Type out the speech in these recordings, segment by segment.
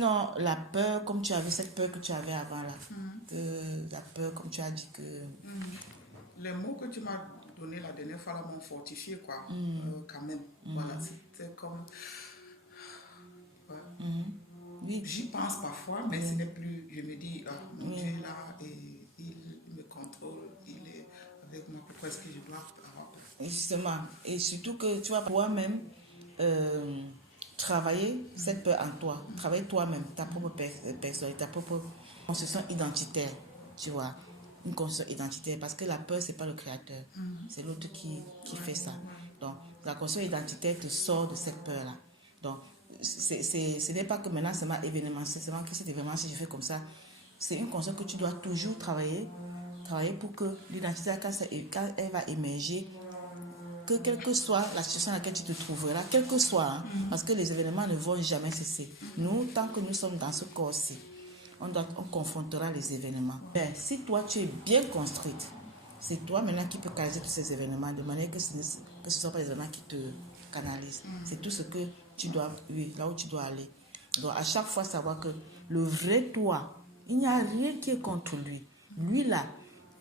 Non, la peur, comme tu avais cette peur que tu avais avant là. La peur, comme tu as dit que... Les mots que tu m'as donné la dernière fois là m'ont fortifié, quoi. Quand même. Voilà, c'était comme... Ouais. Oui. J'y pense parfois, mais ce n'est plus... Je me dis, ah, mon Dieu est là et il me contrôle, il est avec moi. Pourquoi est-ce que je dois avoir peur? Justement. Et surtout que tu vas toi-même travailler cette peur en toi. Travailler toi-même, ta propre personnalité, ta propre construction identitaire. Tu vois. Une construction identitaire. Parce que la peur, c'est pas le créateur. C'est l'autre qui fait ça. Donc, la construction identitaire te sort de cette peur-là. Donc, ce n'est pas que maintenant c'est ma événement, c'est seulement que cet événement, si je fais comme ça, c'est une construction que tu dois toujours travailler pour que l'identité, quand elle va émerger, que quelle que soit la situation dans laquelle tu te trouveras, quel que soit, hein, parce que les événements ne vont jamais cesser. Nous, tant que nous sommes dans ce corps-ci, on confrontera les événements. Mais si toi, tu es bien construite, c'est toi maintenant qui peux canaliser tous ces événements de manière que ce ne soit pas les événements qui te canalisent. C'est tout ce que tu dois, oui, là où tu dois aller. Donc, à chaque fois, savoir que le vrai toi, il n'y a rien qui est contre lui. Lui, là,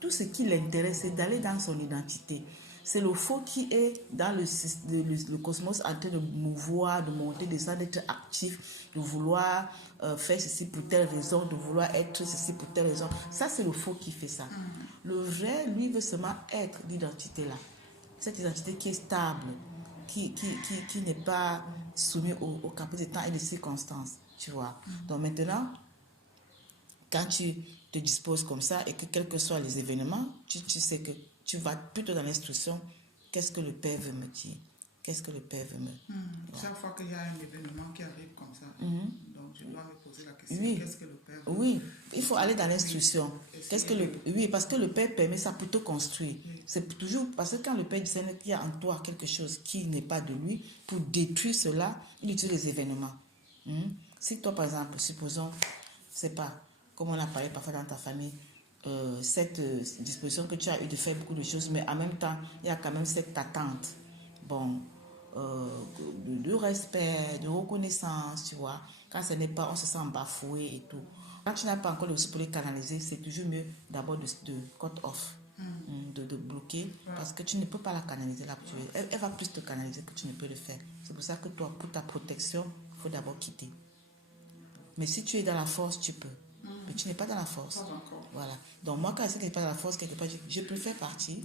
tout ce qui l'intéresse, c'est d'aller dans son identité. C'est le faux qui est dans le cosmos en train de mouvoir, de monter, de descendre, d'être actif, de vouloir faire ceci pour telle raison, de vouloir être ceci pour telle raison. Ça, c'est le faux qui fait ça. Le vrai, lui, veut seulement être l'identité là. Cette identité qui est stable, qui n'est pas soumise au caprice du temps et des circonstances. Tu vois. Donc maintenant, quand tu te disposes comme ça et que quels que soient les événements, tu sais que tu vas plutôt dans l'instruction. Qu'est-ce que le Père veut me dire? Qu'est-ce que le Père veut me... Chaque fois qu'il y a un événement qui arrive comme ça, donc je dois me poser la question, Oui. qu'est-ce que le Père veut? Oui, il faut aller dans l'instruction. Oui. Oui, parce que le Père permet ça pour te construire. C'est toujours parce que quand le Père discerne qu'il y a en toi quelque chose qui n'est pas de lui, pour détruire cela, il utilise les événements. Si toi, par exemple, supposons, c'est pas, comme on a parlé parfois dans ta famille, cette disposition que tu as eu de faire beaucoup de choses, mais en même temps, il y a quand même cette attente. Bon, de respect, de reconnaissance, tu vois. Quand ce n'est pas, on se sent bafoué et tout. Quand tu n'as pas encore le ressources pour les canaliser, c'est toujours mieux d'abord de cut off, de bloquer, parce que tu ne peux pas la canaliser là. Elle va plus te canaliser que tu ne peux le faire. C'est pour ça que toi, pour ta protection, il faut d'abord quitter. Mais si tu es dans la force, tu peux. Mais tu n'es pas dans la force. Voilà. Donc moi, quand je sais que je n'ai pas dans la force, quelque part, je préfère partir.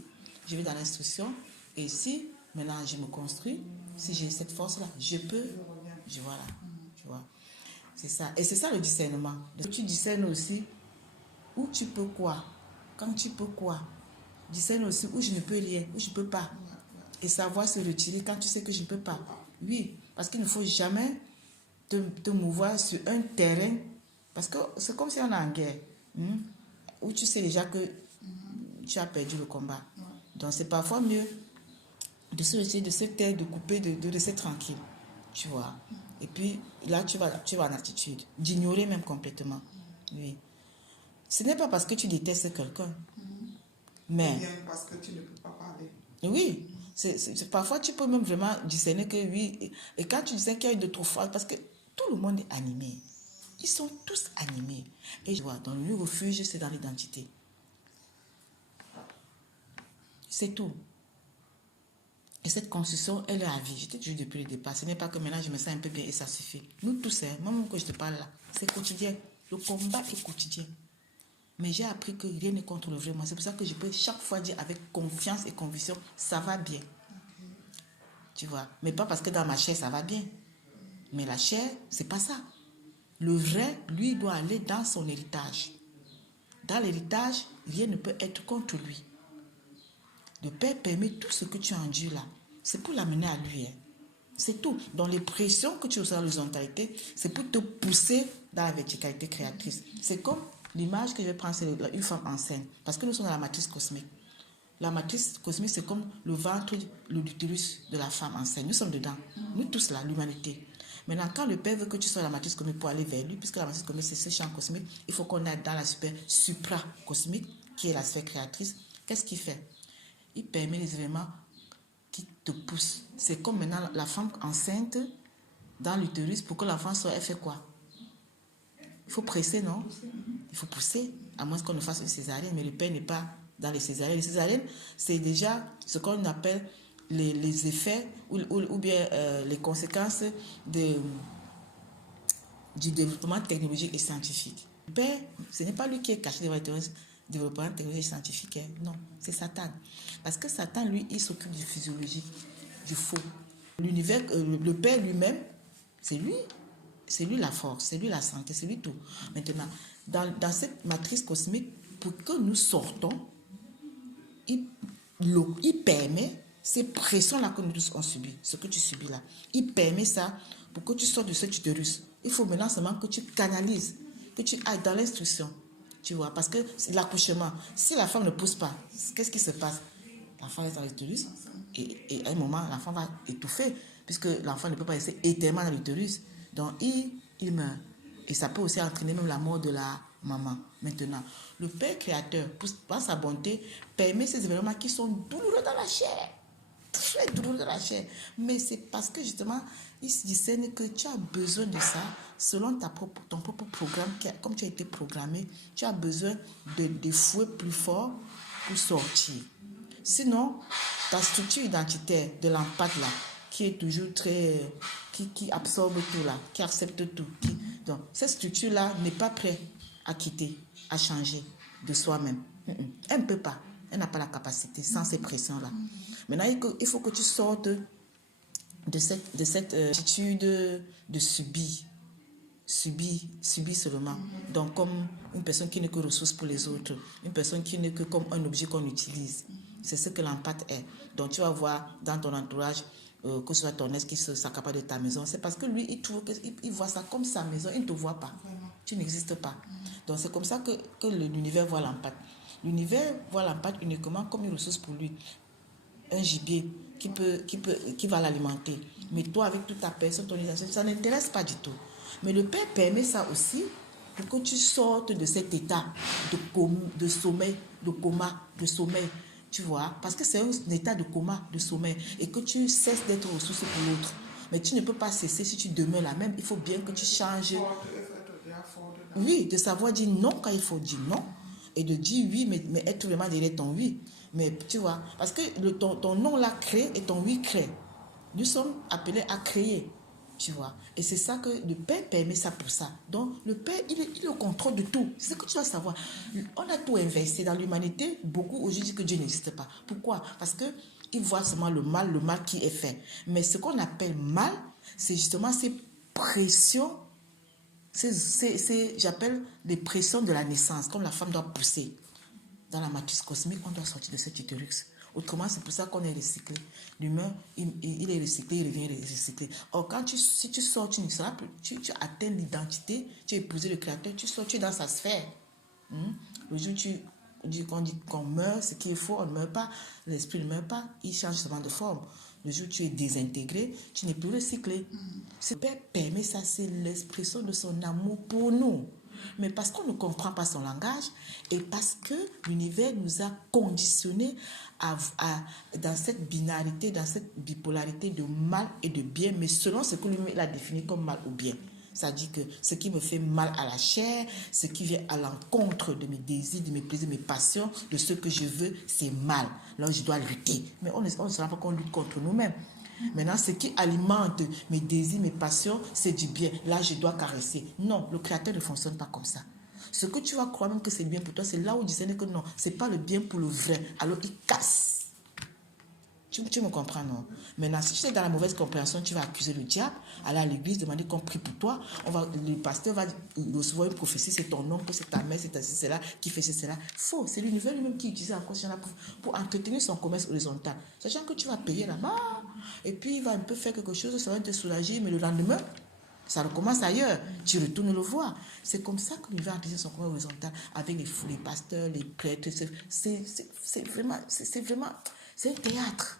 Je vais dans l'instruction. Et si maintenant je me construis, si j'ai cette force-là, je peux. Voilà. Tu vois. C'est ça. Et c'est ça le discernement. Tu discernes aussi où tu peux quoi. Quand tu peux quoi. Discerne aussi où je ne peux rien, où je ne peux pas. Et savoir se retirer quand tu sais que je ne peux pas. Oui, parce qu'il ne faut jamais te mouvoir sur un terrain, parce que c'est comme si on est en guerre, où tu sais déjà que tu as perdu le combat. Donc c'est parfois mieux de se retirer, de se taire, de couper, de rester tranquille, tu vois. Et puis là, tu vas en attitude, d'ignorer même complètement. Oui. Ce n'est pas parce que tu détestes quelqu'un, mais... bien parce que tu ne peux pas parler. Oui. Parfois, tu peux même vraiment discerner que oui. Et quand tu discernes qu'il y a une de trop forte, parce que tout le monde est animé. Ils sont tous animés. Et je vois, dans le refuge, c'est dans l'identité. C'est tout. Et cette construction, elle est à vie. Je t'ai dit depuis le départ. Ce n'est pas que maintenant je me sens un peu bien et ça suffit. Nous tous, même quand je te parle là, c'est quotidien. Le combat est quotidien. Mais j'ai appris que rien n'est contre le vrai moi. C'est pour ça que je peux chaque fois dire avec confiance et conviction, ça va bien. Tu vois. Mais pas parce que dans ma chair, ça va bien. Mais la chair, c'est pas ça. Le vrai, lui, doit aller dans son héritage. Dans l'héritage, rien ne peut être contre lui. Le Père permet tout ce que tu endures là. C'est pour l'amener à lui. C'est tout. Dans les pressions que tu reçois dans l'horizontalité, c'est pour te pousser dans la verticalité créatrice. C'est comme l'image que je vais prendre, c'est une femme enceinte. Parce que nous sommes dans la matrice cosmique. La matrice cosmique, c'est comme le ventre, l'utérus de la femme enceinte. Nous sommes dedans. Nous tous là, l'humanité. Maintenant, quand le Père veut que tu sois dans la matrice cosmique pour aller vers lui, puisque la matrice cosmique, c'est ce champ cosmique, il faut qu'on aille dans la supra-cosmique, qui est la sphère créatrice. Qu'est-ce qu'il fait? Il permet les événements qui te poussent. C'est comme maintenant la femme enceinte dans l'utérus, pour que l'enfant soit, elle fait quoi? faut presser, non? Il faut pousser, à moins qu'on ne fasse une césarienne, mais le père n'est pas dans les césariennes. Les césariennes, c'est déjà ce qu'on appelle les effets ou bien les conséquences du développement technologique et scientifique. Le père, ce n'est pas lui qui est caché devant le développement technologique et scientifique. Hein. Non, c'est Satan. Parce que Satan, lui, il s'occupe du physiologique, du faux. L'univers, le père lui-même, c'est lui. C'est lui la force, c'est lui la santé, c'est lui tout. Maintenant, dans cette matrice cosmique, pour que nous sortons, il permet ces pressions-là que nous tous on subit, ce que tu subis là. Il permet ça pour que tu sortes de cet utérus. Il faut maintenant seulement que tu canalises, que tu ailles dans l'instruction. Tu vois, parce que l'accouchement, si la femme ne pousse pas, qu'est-ce qui se passe? L'enfant est dans l'utérus et à un moment, l'enfant va étouffer puisque l'enfant ne peut pas rester éternellement dans l'utérus. Donc, il meurt. Et ça peut aussi entraîner même la mort de la maman. Maintenant, le Père Créateur, par sa bonté, permet ces événements qui sont douloureux dans la chair. Très douloureux dans la chair. Mais c'est parce que justement, il se discerne que tu as besoin de ça selon ton propre programme. Comme tu as été programmé, tu as besoin de fouets plus forts pour sortir. Sinon, ta structure identitaire de l'empathe là, qui est toujours très... Qui absorbe tout là, qui accepte tout. Donc, cette structure-là n'est pas prête à quitter, à changer de soi-même. Elle ne peut pas. Elle n'a pas la capacité sans ces pressions-là. Maintenant, il faut que tu sortes de cette attitude de subir. Subir seulement. Donc, comme une personne qui n'est que ressource pour les autres. Une personne qui n'est que comme un objet qu'on utilise. C'est ce que l'empathe est. Donc, tu vas voir dans ton entourage, que ce soit ton ex qui s'accapare de ta maison, c'est parce que lui, il voit ça comme sa maison, il ne te voit pas. Tu n'existes pas. Donc, c'est comme ça que l'univers voit l'empathe. L'univers voit l'empathe uniquement comme une ressource pour lui. Un gibier qui va l'alimenter. Mais toi, avec toute ta personne, ton identité, ça n'intéresse pas du tout. Mais le Père permet ça aussi pour que tu sortes de cet état de sommeil, de coma, de sommeil. Tu vois, parce que c'est un état de coma, de sommeil, et que tu cesses d'être ressource pour l'autre. Mais tu ne peux pas cesser si tu demeures là même. Il faut bien que tu changes. Oui, de savoir dire non quand il faut dire non, et de dire oui, mais être vraiment derrière ton oui. Mais tu vois, parce que ton non là crée et ton oui crée. Nous sommes appelés à créer. Tu vois, et c'est ça que le Père permet ça pour ça. Donc, le Père, il est au contrôle de tout. C'est ce que tu dois savoir. On a tout inversé dans l'humanité. Beaucoup aujourd'hui disent que Dieu n'existe pas. Pourquoi? Parce qu'ils voient seulement le mal qui est fait. Mais ce qu'on appelle mal, c'est justement ces pressions, j'appelle les pressions de la naissance, comme la femme doit pousser. Dans la matrice cosmique, on doit sortir de cet utérus. Autrement, c'est pour ça qu'on est recyclé. L'humain, il est recyclé, il revient recyclé. Or, si tu sors, tu atteins l'identité, tu as épousé le Créateur, tu sors, tu es dans sa sphère. Le jour qu'on dit qu'on meurt, ce qui est faux, on ne meurt pas. L'esprit ne meurt pas, il change seulement de forme. Le jour où tu es désintégré, tu n'es plus recyclé. Ce Père permet ça, c'est l'expression de son amour pour nous. Mais parce qu'on ne comprend pas son langage et parce que l'univers nous a conditionnés dans cette binarité, dans cette bipolarité de mal et de bien, mais selon ce que lui-même a défini comme mal ou bien. Ça dit que ce qui me fait mal à la chair, ce qui vient à l'encontre de mes désirs, de mes plaisirs, de mes passions, de ce que je veux, c'est mal. Alors je dois lutter. Mais on ne se rend pas qu'on lutte contre nous-mêmes. Maintenant, ce qui alimente mes désirs, mes passions, c'est du bien. Là, je dois caresser. Non, le Créateur ne fonctionne pas comme ça. Ce que tu vas croire même que c'est bien pour toi, c'est là où il disait que non, c'est pas le bien pour le vrai. Alors, il casse. Tu me comprends, non? Maintenant, si tu es dans la mauvaise compréhension, tu vas accuser le diable, aller à l'église, demander qu'on prie pour toi. Le pasteur va recevoir une prophétie, c'est ton nom, c'est ta mère, c'est là qui fait cela. Faux, c'est l'univers lui-même qui utilise encore cela pour entretenir son commerce horizontal. Sachant que tu vas payer là-bas, et puis il va un peu faire quelque chose, ça va te soulager, mais le lendemain, ça recommence ailleurs. Tu retournes le voir. C'est comme ça que l'univers utilise son commerce horizontal avec les pasteurs, les prêtres. C'est vraiment, c'est un théâtre.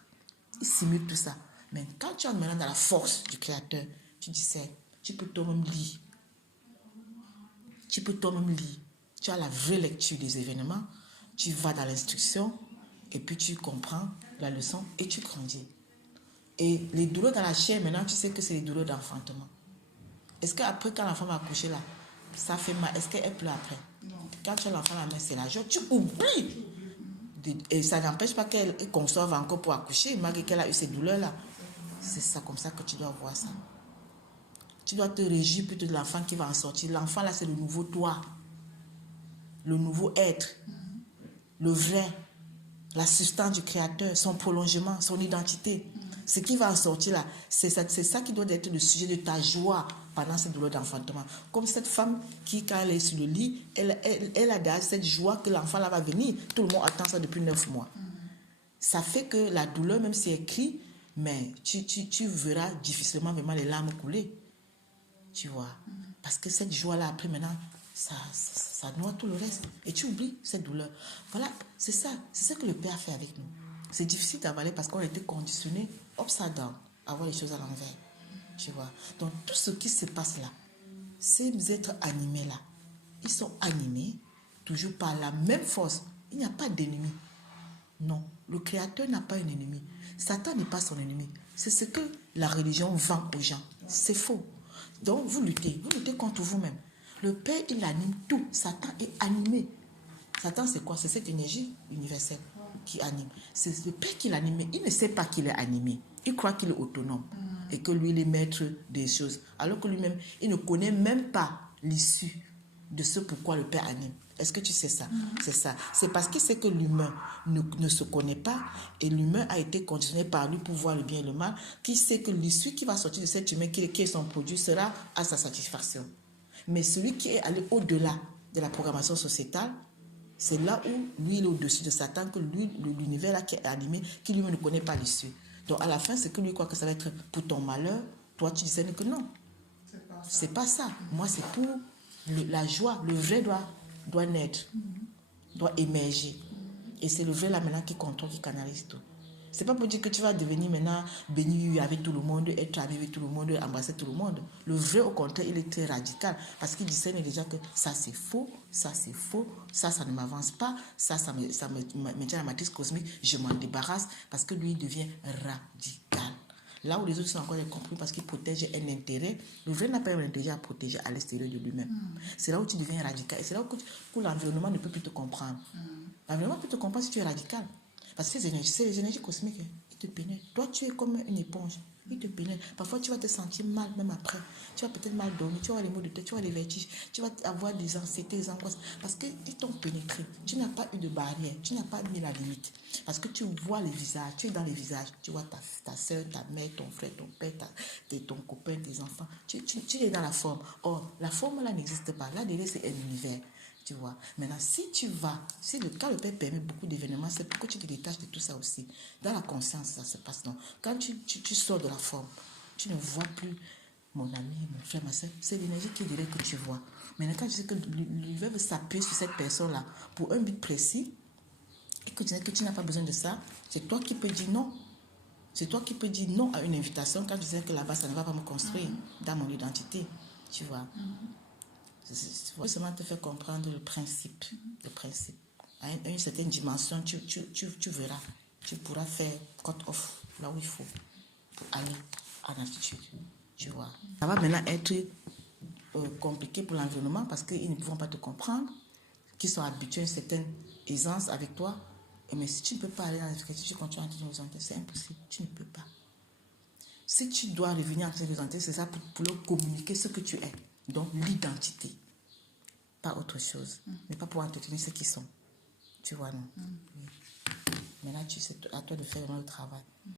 Il simule tout ça. Mais quand tu es maintenant dans la force du Créateur, tu dis, tu peux toi-même lire. Tu peux toi-même lire. Tu as la vraie lecture des événements. Tu vas dans l'instruction et puis tu comprends la leçon et tu grandis. Et les douleurs dans la chair, maintenant, tu sais que c'est les douleurs d'enfantement. Est-ce qu'après, quand la femme va accoucher là, ça fait mal. Est-ce qu'elle pleure après? Non. Quand tu as l'enfant à la main, c'est la joie. Tu oublies. Et ça n'empêche pas qu'elle conçoive encore pour accoucher, malgré qu'elle a eu ces douleurs-là. C'est ça, comme ça que tu dois voir ça. Tu dois te réjouir plutôt de l'enfant qui va en sortir. L'enfant, là, c'est le nouveau toi. Le nouveau être. Le vrai. La substance du créateur, son prolongement, son identité. Ce qui va en sortir là, c'est ça qui doit être le sujet de ta joie pendant cette douleur d'enfantement. Comme cette femme qui, quand elle est sur le lit, elle a derrière cette joie que l'enfant là va venir. Tout le monde attend ça depuis 9 mois. Ça fait que la douleur, même si elle crie, mais tu verras difficilement vraiment les larmes couler. Tu vois. Parce que cette joie-là, après maintenant, ça noie tout le reste. Et tu oublies cette douleur. Voilà, c'est ça. C'est ce que le Père fait avec nous. C'est difficile d'avaler parce qu'on a été conditionné upside down, à voir les choses à l'envers. Tu vois. Donc, tout ce qui se passe là, ces êtres animés là, ils sont animés toujours par la même force. Il n'y a pas d'ennemi. Non, le Créateur n'a pas un ennemi. Satan n'est pas son ennemi. C'est ce que la religion vend aux gens. C'est faux. Donc, vous luttez contre vous-même. Le Père, il anime tout. Satan est animé. Satan, c'est quoi? C'est cette énergie universelle qui anime. C'est le Père qui l'anime. Il ne sait pas qu'il est animé. Il croit qu'il est autonome et que lui, il est maître des choses. Alors que lui-même, il ne connaît même pas l'issue de ce pourquoi le Père anime. Est-ce que tu sais ça? C'est ça. C'est parce qu'il sait que l'humain ne se connaît pas et l'humain a été conditionné par lui pour voir le bien et le mal, qu'il sait que l'issue qui va sortir de cet humain, qui est son produit, sera à sa satisfaction. Mais celui qui est allé au-delà de la programmation sociétale, c'est là où lui, il est au-dessus de Satan, que lui, l'univers là qui est animé, qui lui ne connaît pas l'issue. Donc à la fin, c'est que lui croit que ça va être pour ton malheur. Toi, tu disais que non. C'est pas ça. Moi, c'est pour la joie. Le vrai doit naître, doit émerger. Et c'est le vrai là maintenant qui contrôle, qui canalise tout. C'est pas pour dire que tu vas devenir maintenant béni avec tout le monde, être ami avec tout le monde, embrasser tout le monde. Le vrai, au contraire, il est très radical. Parce qu'il discerne déjà que ça c'est faux, ça ne m'avance pas, ça me tient la matrice cosmique, je m'en débarrasse parce que lui, il devient radical. Là où les autres sont encore incompris parce qu'ils protègent un intérêt, le vrai n'a pas un intérêt à protéger à l'extérieur de lui-même. C'est là où tu deviens radical. Et c'est là où l'environnement ne peut plus te comprendre. L'environnement peut te comprendre si tu es radical. Parce que c'est les énergies cosmiques, ils te pénètrent. Toi, tu es comme une éponge. Ils te pénètrent. Parfois, tu vas te sentir mal, même après. Tu vas peut-être mal dormir, tu vas avoir les maux de tête, tu vas avoir les vertiges, tu vas avoir des anxiétés, des angoisses. Parce qu'ils t'ont pénétré. Tu n'as pas eu de barrière, tu n'as pas mis la limite. Parce que tu vois les visages, tu es dans les visages. Tu vois ta soeur, ta mère, ton frère, ton père, ton copain, tes enfants. Tu es dans la forme. Or, la forme là n'existe pas. Là, derrière, c'est un univers. Tu vois. Maintenant, si tu vas, quand le Père permet beaucoup d'événements, c'est pour que tu te détaches de tout ça aussi. Dans la conscience, ça se passe. Donc, quand tu sors de la forme, tu ne vois plus mon ami, mon frère, ma soeur. C'est l'énergie qui est derrière que tu vois. Maintenant, quand tu sais que l'univers veut s'appuyer sur cette personne-là pour un but précis, et que tu sais que tu n'as pas besoin de ça, c'est toi qui peux dire non. C'est toi qui peux dire non à une invitation quand tu sais que là-bas, ça ne va pas me construire dans mon identité. Tu vois. C'est seulement te faire comprendre le principe. Le principe. À une certaine dimension, tu verras. Tu pourras faire cut-off là où il faut pour aller en altitude. Tu vois. Ça va maintenant être compliqué pour l'environnement parce qu'ils ne pourront pas te comprendre, qu'ils sont habitués à une certaine aisance avec toi. Mais si tu ne peux pas aller dans l'efficacité, si tu continues à te présenter, c'est impossible. Tu ne peux pas. Si tu dois revenir à te présenter, c'est ça pour leur communiquer ce que tu es. Donc l'identité. Pas autre chose. Mais pas pour entretenir ce qu'ils sont. Tu vois, non? Oui. Maintenant, c'est à toi de faire le travail.